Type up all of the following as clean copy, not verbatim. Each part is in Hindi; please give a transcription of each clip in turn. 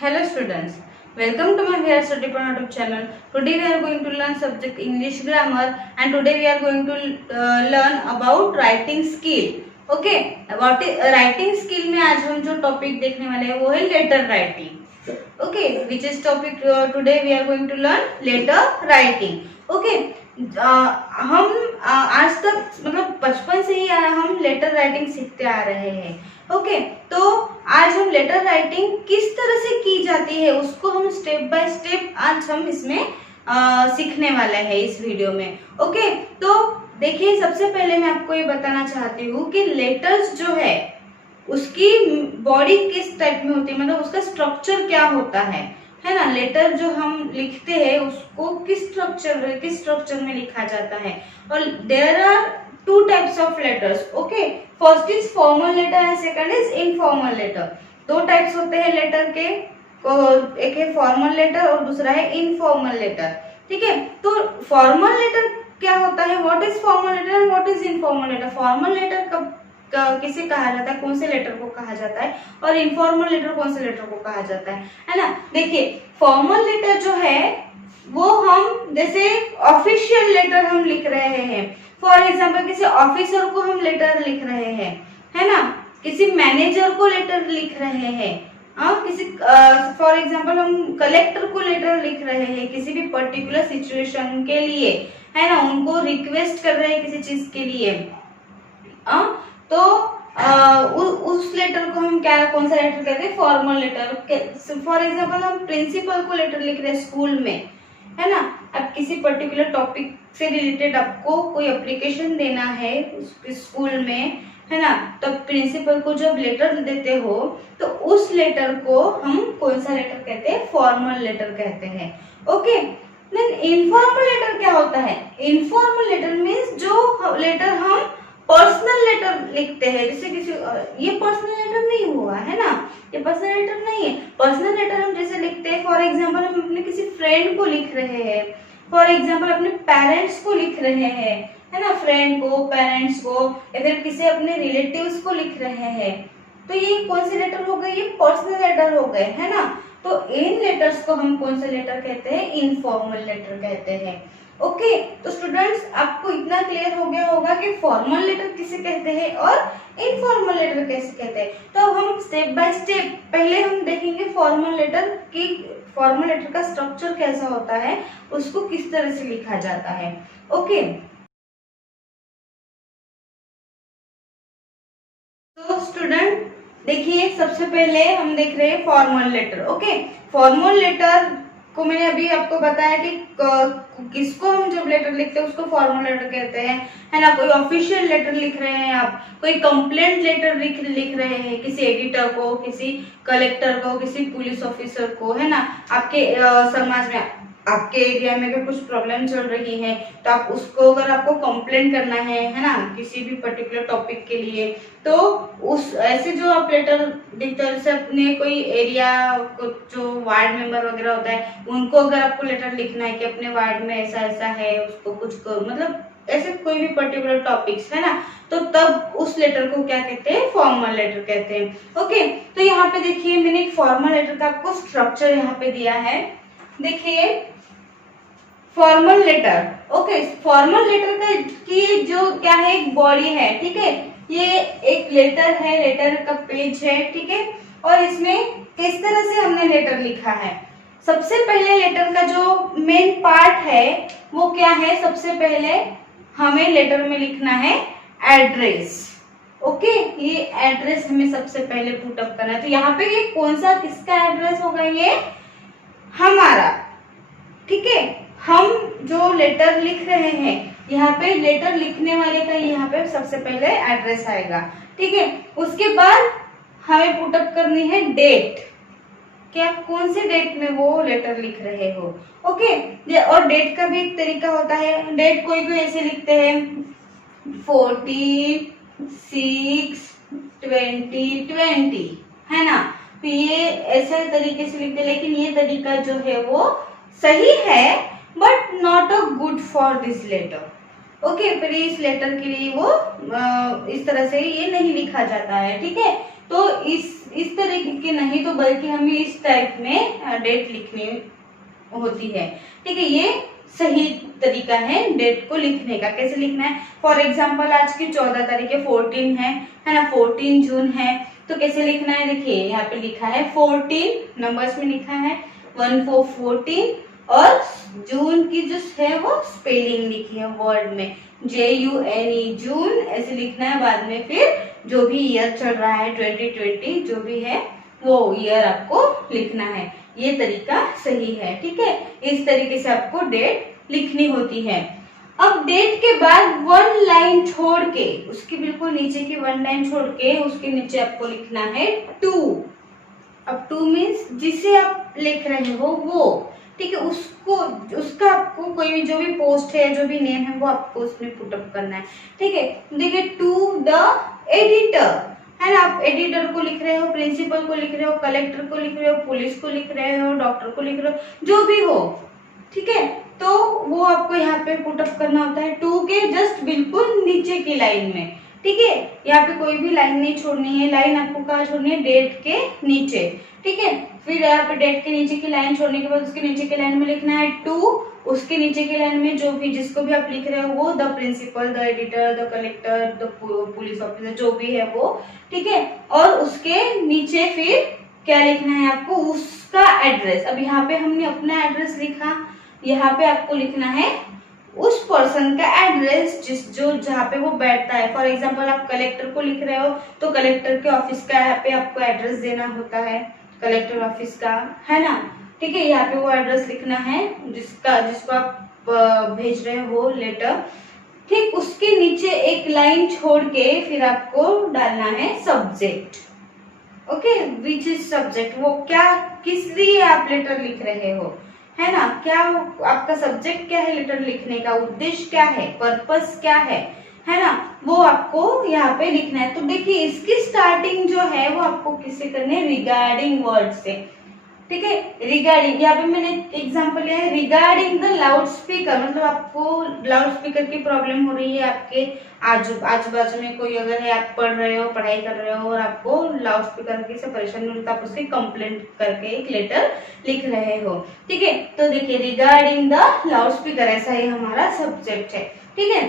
Hello students, welcome to my VR Study Plan YouTube channel. Today we are going to learn subject English grammar and today we are going to learn about writing skill. Okay, about writing skill में आज हम जो टॉपिक देखने वाले हैं वो है letter writing. Okay, which is topic today we are going to learn letter writing. Okay, हम आज तक मतलब बचपन से ही हम लेटर राइटिंग सीखते आ रहे हैं. ओके तो आज हम लेटर राइटिंग किस तरह से की जाती है उसको हम स्टेप बाय स्टेप आज हम इसमें सीखने वाले हैं इस वीडियो में. ओके तो देखिए, सबसे पहले मैं आपको ये बताना चाहती हूँ कि लेटर्स जो है उसकी बॉडी किस टाइप में होती है, मतलब उसका स्ट्रक्चर क्या होता है ना. लेटर जो हम लिखते हैं उसको किस स्ट्रक्चर में लिखा जाता है. और there are two types of letters. Okay, first is formal letter and second is informal letter. दो टाइप्स होते हैं लेटर के, एक है फॉर्मल लेटर और दूसरा है इनफॉर्मल लेटर. ठीक है, तो फॉर्मल लेटर क्या होता है, what is formal letter and what is informal letter. Formal letter कब किसे कहा जाता है, कौन से लेटर को कहा जाता है, और इनफॉर्मल लेटर कौन से लेटर को कहा जाता है ना. देखिए, फॉर्मल लेटर जो है वो हम जैसे ऑफिशियल लेटर हम लिख रहे हैं. फॉर एग्जाम्पल किसी ऑफिसर को हम लेटर लिख रहे हैं, है ना, किसी मैनेजर को लेटर लिख रहे हैं, किसी फॉर एग्जाम्पल हम कलेक्टर को लेटर लिख रहे हैं किसी भी पर्टिकुलर सिचुएशन के लिए, है ना, उनको रिक्वेस्ट कर रहे हैं किसी चीज के लिए. तो उस लेटर को हम क्या, कौन सा लेटर कहते हैं, फॉर्मल लेटर. फॉर एग्जाम्पल हम प्रिंसिपल को लेटर लिख रहे हैं स्कूल में, है ना. अब किसी पर्टिकुलर टॉपिक से रिलेटेड आपको कोई एप्लीकेशन देना है स्कूल में, है ना, तो प्रिंसिपल को जब लेटर देते हो तो उस लेटर को हम कौन सा लेटर कहते हैं, फॉर्मल लेटर कहते हैं. ओके, देन इनफॉर्मल लेटर क्या होता है. इनफॉर्मल लेटर मीन्स जो लेटर हम पर्सनल लेटर लिखते हैं, जैसे किसी ये पर्सनल लेटर नहीं हुआ है ना, ये पर्सनल लेटर नहीं है. पर्सनल लेटर हम जैसे लिखते हैं, फॉर एग्जांपल हम अपने किसी फ्रेंड को लिख रहे हैं, फॉर एग्जांपल अपने पेरेंट्स को लिख रहे हैं, है ना, फ्रेंड को, पेरेंट्स को, या फिर किसी अपने रिलेटिव्स को लिख रहे हैं, तो ये कौन से लेटर हो गए, ये पर्सनल लेटर हो गए, है ना. तो इन लेटर्स को हम कौन से लेटर कहते हैं, इनफॉर्मल लेटर कहते हैं. ओके तो स्टूडेंट्स, आपको इतना क्लियर हो गया होगा कि फॉर्मल लेटर किसे कहते हैं और इनफॉर्मल लेटर कैसे कहते हैं. तो अब हम स्टेप बाय स्टेप पहले हम देखेंगे फॉर्मल लेटर की, फॉर्मल लेटर का स्ट्रक्चर कैसा होता है, उसको किस तरह से लिखा जाता है. ओके तो स्टूडेंट देखिए, सबसे पहले हम देख रहे हैं formal letter. Okay, formal letter को मैंने अभी आपको बताया कि किसको हम जब लेटर लिखते हैं उसको फॉर्मल लेटर कहते हैं, है ना. कोई ऑफिशियल लेटर लिख रहे हैं आप, कोई कंप्लेंट लेटर लिख रहे हैं किसी एडिटर को, किसी कलेक्टर को, किसी पुलिस ऑफिसर को, है ना. आपके समाज में, आपके एरिया में अगर कुछ प्रॉब्लम चल रही है तो आप उसको, अगर आपको कंप्लेंट करना है ना, किसी भी पर्टिकुलर टॉपिक के लिए, तो उस ऐसे जो आप लेटर लिखते हैं, जैसे अपने कोई एरिया को जो वार्ड मेंबर वगैरह होता है उनको अगर आपको लेटर लिखना है कि अपने वार्ड में ऐसा ऐसा है, उसको कुछ मतलब ऐसे कोई भी पर्टिकुलर टॉपिक्स, है ना, तो तब उस लेटर को क्या कहते हैं, फॉर्मल लेटर कहते हैं. ओके तो यहाँ पे देखिए, मैंने एक फॉर्मल लेटर का आपको स्ट्रक्चर यहाँ पे दिया है. देखिए, formal letter. Okay, formal letter का की जो क्या है, एक बॉडी है, ठीक है, ये एक लेटर है, लेटर का पेज है, ठीक है. और इसमें किस तरह से हमने लेटर लिखा है, सबसे पहले लेटर का जो मेन पार्ट है वो क्या है, सबसे पहले हमें लेटर में लिखना है एड्रेस. ओके, ये एड्रेस हमें सबसे पहले पुट अप करना है. तो यहाँ पे ये कौन सा, किसका एड्रेस होगा, ये हमारा, ठीक है. हम जो लेटर लिख रहे हैं, यहाँ पे लेटर लिखने वाले का यहाँ पे सबसे पहले एड्रेस आएगा, ठीक है. उसके बाद हमें पुट अप करनी है डेट, क्या कौन से डेट में वो लेटर लिख रहे हो. ओके, और डेट का भी एक तरीका होता है. डेट कोई भी ऐसे लिखते हैं 40/6/2020, है ना. तो ये ऐसे तरीके से लिखते हैं, लेकिन ये तरीका जो है वो सही है but not a good for this letter. Okay, पर इस लेटर के लिए वो इस तरह से ये नहीं लिखा जाता है, ठीक है. तो इस इस तरीके के नहीं तो बल्कि हमें इस टाइप में डेट लिखनी होती है। ठीक है, ये सही तरीका है डेट को लिखने का। कैसे लिखना है? फॉर एग्जाम्पल आज की 14 तारीख है, 14 है ना, 14 जून है, तो कैसे लिखना है? देखिए यहाँ पे लिखा है 14 नंबर्स में लिखा है 1 4 14 और जून की जो है वो स्पेलिंग लिखी है वर्ड में JUNE जून ऐसे लिखना है। बाद में फिर जो भी ईयर चल रहा है 2020 जो भी है वो ईयर आपको लिखना है। ये तरीका सही है। ठीक है, इस तरीके से आपको डेट लिखनी होती है। अब डेट के बाद 1 लाइन छोड़ के, उसके बिल्कुल नीचे की 1 लाइन छोड़ के उसके नीचे आपको लिखना है 2। अब 2 मीन्स जिसे आप लिख रहे हो वो, ठीक है, उसको उसका आपको कोई भी जो भी पोस्ट है जो भी नेम है वो आपको उसमें पुटअप करना है। ठीक है, देखिए टू द एडिटर है ना, आप एडिटर को लिख रहे हो, प्रिंसिपल को लिख रहे हो, कलेक्टर को लिख रहे हो, पुलिस को लिख रहे हो, डॉक्टर को लिख रहे हो, जो भी हो। ठीक है, तो वो आपको यहाँ पे पुटअप करना होता है 2 के जस्ट बिल्कुल नीचे की लाइन में। ठीक है, यहाँ पे कोई भी लाइन नहीं छोड़नी है, लाइन आपको कहाँ छोड़नी है? डेट के नीचे। ठीक है, फिर यहाँ पे डेट के नीचे की लाइन छोड़ने के बाद उसके नीचे की लाइन में लिखना है 2, उसके नीचे की लाइन में जो भी जिसको भी आप लिख रहे हो वो the principal, the editor, the collector, the police officer जो भी है वो। ठीक है, और उसके नीचे फिर क्या लिखना है आपको? उसका एड्रेस। अब यहाँ पे हमने अपना एड्रेस लिखा, यहाँ पे आपको लिखना है उस पर्सन का एड्रेस जो जहाँ पे वो बैठता है। फॉर एग्जाम्पल आप कलेक्टर को लिख रहे हो तो कलेक्टर के ऑफिस का यहाँ पे आपको एड्रेस देना होता है, कलेक्टर ऑफिस का, है ना। ठीक है, यहाँ पे वो एड्रेस लिखना है जिसको आप भेज रहे हो वो लेटर। ठीक, उसके नीचे एक लाइन छोड़ के फिर आपको डालना है subject. Okay, which is subject, वो क्या किस लिए आप लेटर लिख रहे हो, है ना, क्या आपका सब्जेक्ट क्या है, लेटर लिखने का उद्देश्य क्या है, पर्पस क्या है ना, वो आपको यहाँ पे लिखना है। तो देखिए इसकी स्टार्टिंग जो है वो आपको किससे करनी है? रिगार्डिंग वर्ड से। ठीक है, रिगार्डिंग, यहाँ पे मैंने एग्जांपल लिया है रिगार्डिंग द लाउड स्पीकर, मतलब आपको लाउड स्पीकर की प्रॉब्लम हो रही है, आपके आजू बाजू में कोई अगर है, आप पढ़ रहे हो, पढ़ाई कर रहे हो और आपको लाउड स्पीकर की से परेशानी होती है, आप उसकी कंप्लेंट करके एक लेटर लिख रहे हो। ठीक है, तो देखिए रिगार्डिंग द लाउड स्पीकर ऐसा ही हमारा सब्जेक्ट है। ठीक है,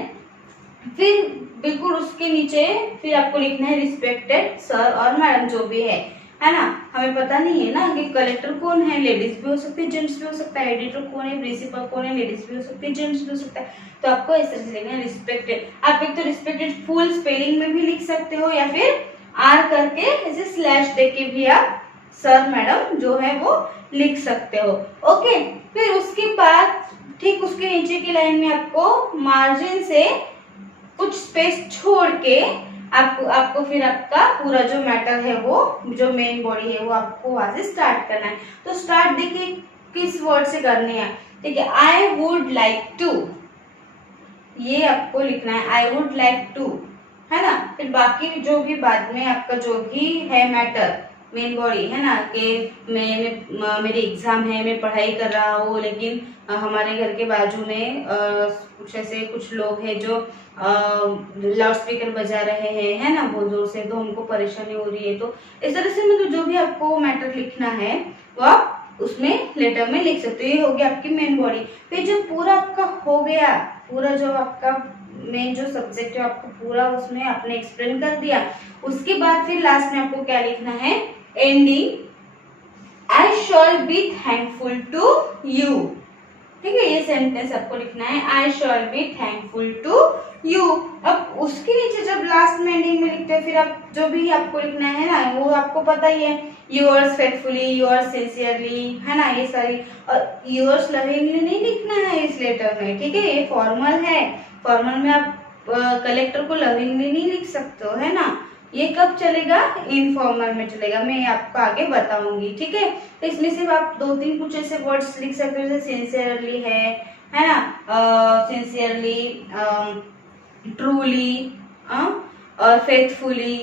फिर बिल्कुल उसके नीचे फिर आपको लिखना है रिस्पेक्टेड सर और मैडम जो भी है ना। हमें पता नहीं है ना कि कलेक्टर कौन है, लेडीज भी हो सकती है, जेंट्स भी हो सकता है, एडिटर कौन है, प्रिंसिपल कौन है, लेडीज भी हो सकती है, जेंट्स भी हो सकता है। तो आपको इस तरह से लिखना है रिस्पेक्टेड। आप एक तो रिस्पेक्टेड फुल स्पेलिंग में भी लिख सकते हो या फिर आर करके ऐसे स्लैश दे के भी आप सर मैडम जो है वो लिख सकते हो। ओके, फिर उसके बाद ठीक उसके नीचे की लाइन में आपको मार्जिन से कुछ स्पेस छोड़ के आपको फिर आपका पूरा जो मैटर है वो जो मेन बॉडी है वो आपको वहां से स्टार्ट करना है। तो स्टार्ट देखिए किस वर्ड से करनी है? ठीक है, आई वुड लाइक टू, ये आपको लिखना है आई वुड लाइक टू, है ना। फिर बाकी जो भी बाद में आपका जो भी है मैटर मेन बॉडी है ना, कि मेरी एग्जाम है, मैं पढ़ाई कर रहा हूँ, लेकिन हमारे घर के बाजू में कुछ ऐसे कुछ लोग हैं जो लाउड स्पीकर बजा रहे हैं, है ना, बहुत जोर से, तो हमको परेशानी हो रही है। तो इस तरह से मतलब जो भी आपको मैटर लिखना है वो आप उसमें लेटर में लिख सकते हो। ये हो गया आपकी मेन बॉडी। फिर जब पूरा आपका हो गया, पूरा जो आपका मेन जो सब्जेक्ट है आपको पूरा उसमें आपने एक्सप्लेन कर दिया, उसके बाद फिर लास्ट में आपको क्या लिखना है? Ending I shall be thankful to you. ठीक है, ये सेंटेंस आपको लिखना है I shall be thankful to you. अब उसके नीचे जब लास्ट में एंडिंग में लिखते हैं फिर आप जो भी आपको लिखना है ना वो आपको पता ही है, योर्स फेथफुली, योर्स सिंसियरली, है ना, ये सारी। और योर्स लविंगली नहीं लिखना है इस लेटर में। ठीक है, ये फॉर्मल है, फॉर्मल में आप कलेक्टर को लविंगली नहीं लिख सकते हो, है ना। ये कब चलेगा? इनफॉर्मल में चलेगा, मैं आपको आगे बताऊंगी। ठीक है, तो इसमें सिर्फ आप 2-3 कुछ ऐसे वर्ड्स लिख सकते हो जैसे सिंसियरली है ना, सिंसियरली, ट्रूली और फेथफुली।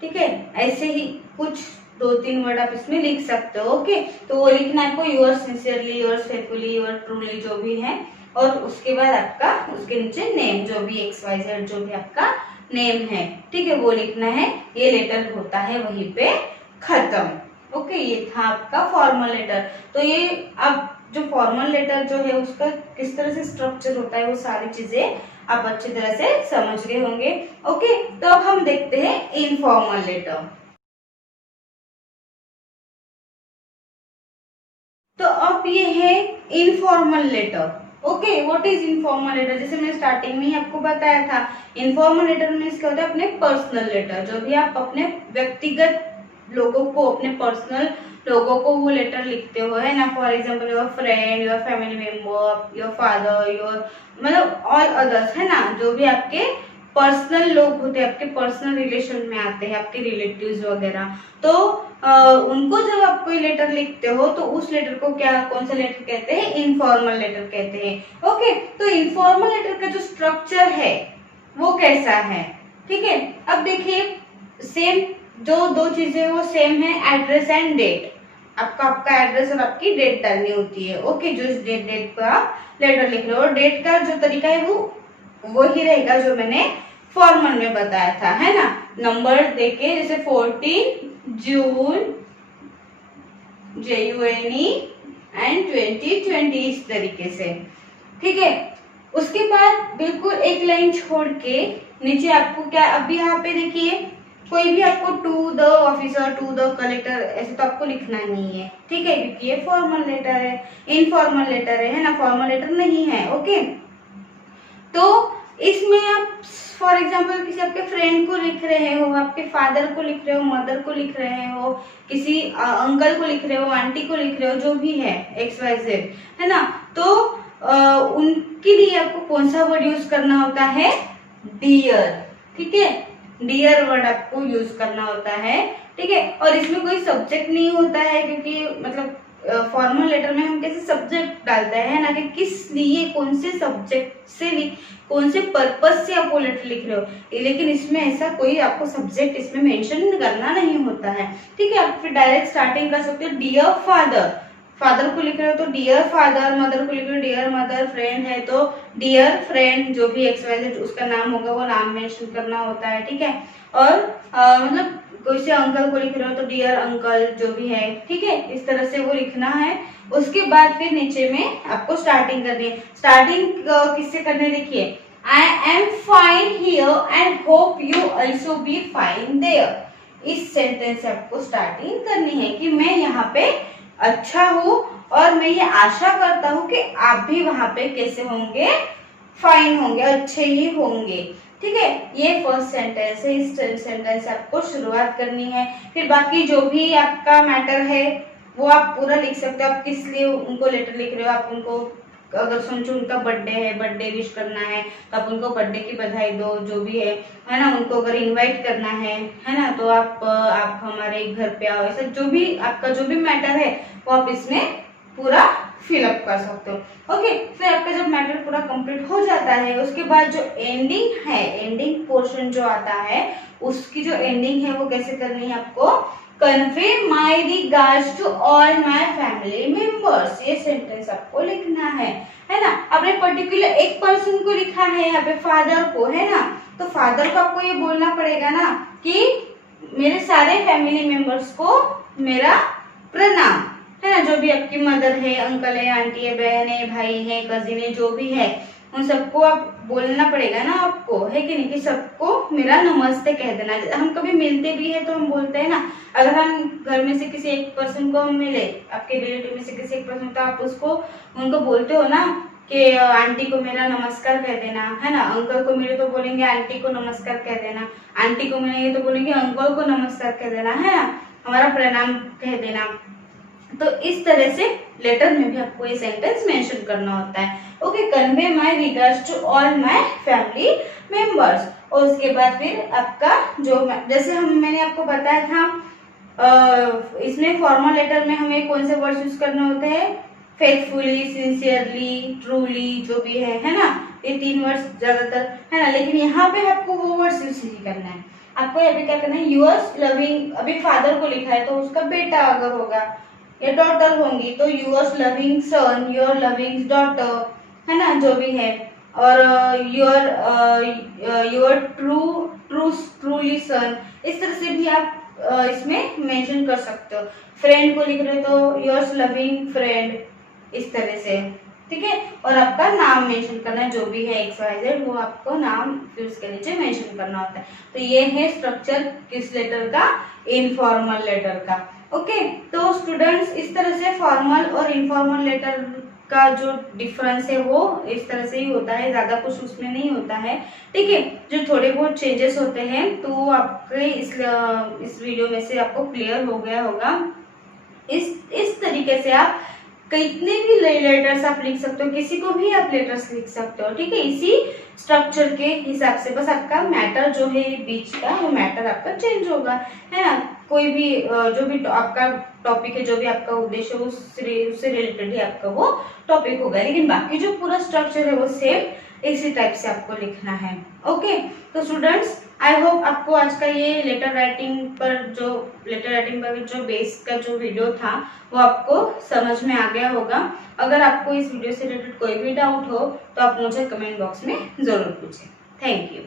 ठीक है, ऐसे ही कुछ 2-3 वर्ड आप इसमें लिख सकते हो। ओके, तो वो लिखना है आपको your sincerely, your faithfully, your truly जो भी है, और उसके बाद आपका उसके नीचे नेम जो भी XYZ जो भी आपका नेम है, ठीक है, वो लिखना है। ये लेटर होता है वहीं पे खत्म। ओके, ये था आपका फॉर्मल लेटर। तो ये अब जो फॉर्मल लेटर जो है उसका किस तरह से स्ट्रक्चर होता है वो सारी चीजें आप अच्छी तरह से समझ गए होंगे। ओके, तो अब हम देखते हैं इनफॉर्मल लेटर। तो अब ये है informal letter. Okay, what is informal letter? जैसे मैंने स्टार्टिंग में ही आपको बताया था, इनफॉर्मल लेटर मीन्स क्या होता है, अपने पर्सनल लेटर, जो भी आप अपने व्यक्तिगत लोगों को, अपने पर्सनल लोगों को वो लेटर लिखते हो, है ना। For example your friend, your family member, your father, your मतलब ऑल अदर्स, है ना, जो भी आपके पर्सनल लोग होते हैं, आपके पर्सनल रिलेशन में आते हैं, आपके रिलेटिव्स वगैरह। तो उनको जब आप कोई लेटर लिखते हो तो उस लेटर को क्या, कौन सा लेटर कहते हैं? इनफॉर्मल लेटर कहते हैं। ओके, तो इनफॉर्मल लेटर का जो स्ट्रक्चर है वो कैसा है? ठीक है, अब देखिए, सेम जो दो चीजें वो सेम है, एड्रेस एंड डेट। आपका एड्रेस और आपकी डेट डालनी होती है। ओके, जो इस डेट पर आप लेटर लिख रहे हो, डेट का जो तरीका है वो ही रहेगा जो मैंने फॉर्मल में बताया था, है ना। नंबर देके, जैसे 14 जून JUNE एंड 2020, इस तरीके से। ठीक है, उसके बाद बिल्कुल एक लाइन छोड़ के नीचे आपको क्या, अभी यहाँ पे देखिए, कोई भी आपको to the officer, to the collector ऐसे तो आपको लिखना नहीं है। ठीक है, क्योंकि ये फॉर्मल लेटर है, इनफॉर्मल लेटर है ना, फॉर्मल लेटर नहीं है। ओके, तो इसमें आप फॉर एग्जाम्पल किसी आपके फ्रेंड को लिख रहे हो, आपके फादर को लिख रहे हो, मदर को लिख रहे हो, किसी अंकल को लिख रहे हो, आंटी को लिख रहे हो, जो भी है XYZ, है ना, तो उनके लिए आपको कौन सा वर्ड यूज करना होता है? डियर। ठीक है, डियर वर्ड आपको यूज करना होता है। ठीक है, और इसमें कोई सब्जेक्ट नहीं होता है, क्योंकि मतलब फॉर्मल लेटर में हम कैसे सब्जेक्ट डालते हैं ना, कि किस लिए, कौन से सब्जेक्ट से, कौन से पर्पस से आप वो लेटर लिख रहे हो, लेकिन इसमें ऐसा कोई आपको सब्जेक्ट इसमें मेंशन करना नहीं होता है। ठीक है, आप फिर डायरेक्ट स्टार्टिंग कर सकते हो, डियर फादर, फादर को लिख रहे हो तो डियर फादर, मदर को लिख रहे हो डियर मदर, फ्रेंड है तो डियर फ्रेंड, जो भी XYZ उसका नाम होगा वो नाम मेंशन करना होता है। ठीक है, और मतलब कोई से अंकल को लिख रहे हो तो डियर अंकल, जो भी है। ठीक है, इस तरह से वो लिखना है। उसके बाद फिर नीचे में आपको स्टार्टिंग करनी है। स्टार्टिंग किससे करनी है? देखिए, I am fine here and hope you also be fine there. इस सेंटेंस से आपको स्टार्टिंग करनी है कि मैं यहाँ पे अच्छा हूँ और मैं ये आशा करता हूँ कि आप भी वहां पे कैसे होंगे? फाइन होंगे, अच्छे ही होंगे। ठीक है, ये फर्स्ट सेंटेंस है। इस सेंटेंस से आपको शुरुआत करनी है। फिर बाकी जो भी आपका मैटर है वो आप पूरा लिख सकते हो। आप किस लिए उनको लेटर लिख रहे हो, आप उनको अगर समझो उनका बर्थडे है, बर्थडे विश करना है तो आप उनको बर्थडे की बधाई दो, जो भी है ना। उनको अगर इनवाइट करना है ना, तो आप हमारे घर पे आओ, ऐसा जो भी आपका जो भी मैटर है वो आप इसमें पूरा फिलअप कर सकते हो। ओके, फिर आपका जब मैटर पूरा कंप्लीट हो जाता है, उसके बाद जो एंडिंग है, एंडिंग पोर्शन जो आता है, उसकी जो एंडिंग है वो कैसे करनी है आपको? Convey my regards to all my family members, ये सेंटेंस आपको लिखना है ना। आपने पर्टिकुलर एक पर्सन को लिखा है यहाँ पे, फादर को, है ना, तो फादर को आपको ये बोलना पड़ेगा ना कि मेरे सारे फैमिली मेंबर्स को मेरा प्रणाम, है ना। जो भी आपकी मदर है, अंकल है, आंटी है, बहन है, भाई है, कजिन है, जो भी है, उन सबको आप बोलना पड़ेगा ना आपको, है कि नहीं, कि सबको मेरा नमस्ते कह देना। हम कभी मिलते भी है तो हम बोलते हैं ना, अगर हम घर में से किसी एक पर्सन को हम मिले, आपके रिलेटिव में से किसी एक पर्सन, तो आप उनको बोलते हो ना कि आंटी को मेरा नमस्कार कह देना, है ना। अंकल को मिले तो बोलेंगे आंटी को नमस्कार कह देना, आंटी को मिलेंगे तो बोलेंगे अंकल को नमस्कार कह देना, है ना, हमारा प्रणाम कह देना। तो इस तरह से लेटर में भी आपको ये सेंटेंस मेंशन करना होता है। Okay, convey my regards to all my family members. और उसके बाद फिर आपका जो, जैसे मैंने आपको बताया था, इसमें फॉर्मल लेटर में हमें कौन से वर्ड्स यूज करने होते हैं? फेथफुली, सिंसियरली, ट्रूली, जो भी है ना, ये 3 वर्ड्स ज्यादातर, है ना। लेकिन यहाँ पे आपको वो वर्ड्स यूज नहीं करना है। आपको यहाँ पे क्या करना है? यूअर्स लविंग, अभी फादर को लिखा है तो उसका बेटा अगर होगा, या डॉटर होंगी तो yours loving son, your loving daughter, है ना, जो भी है। और योर ट्रूली सन, इस तरह से भी आप इसमें मेंशन कर सकते हो। फ्रेंड को लिख रहे हो तो योर्स लविंग फ्रेंड, इस तरह से, ठीक है। और आपका नाम मेंशन करना है, जो भी है XYZ, वो आपको नाम फिर उसके नीचे मेंशन करना होता है। तो ये है स्ट्रक्चर किस लेटर का, इनफॉर्मल लेटर का। ओके, तो स्टूडेंट्स इस तरह से फॉर्मल और इनफॉर्मल लेटर का जो डिफरेंस है वो इस तरह से ही होता है, ज्यादा कुछ उसमें नहीं होता है, ठीक है। जो थोड़े बहुत चेंजेस होते हैं तो वो आपके इस वीडियो में से आपको क्लियर हो गया होगा। इस तरीके से आप कितने भी लेटर्स आप लिख सकते हो, किसी को भी आप लेटर्स लिख सकते हो, ठीक है, इसी स्ट्रक्चर के हिसाब से। बस आपका मैटर जो है बीच का, वो मैटर आपका चेंज होगा, है ना। कोई भी जो भी आपका टॉपिक है, जो भी आपका उद्देश्य है, उससे रिलेटेड ही आपका वो टॉपिक होगा, लेकिन बाकी जो पूरा स्ट्रक्चर है वो सेम इसी टाइप से आपको लिखना है। ओके, तो स्टूडेंट्स आई होप आपको आज का ये लेटर राइटिंग पर जो बेस का जो वीडियो था वो आपको समझ में आ गया होगा। अगर आपको इस वीडियो से रिलेटेड कोई भी डाउट हो तो आप मुझे कमेंट बॉक्स में जरूर पूछें। Thank you.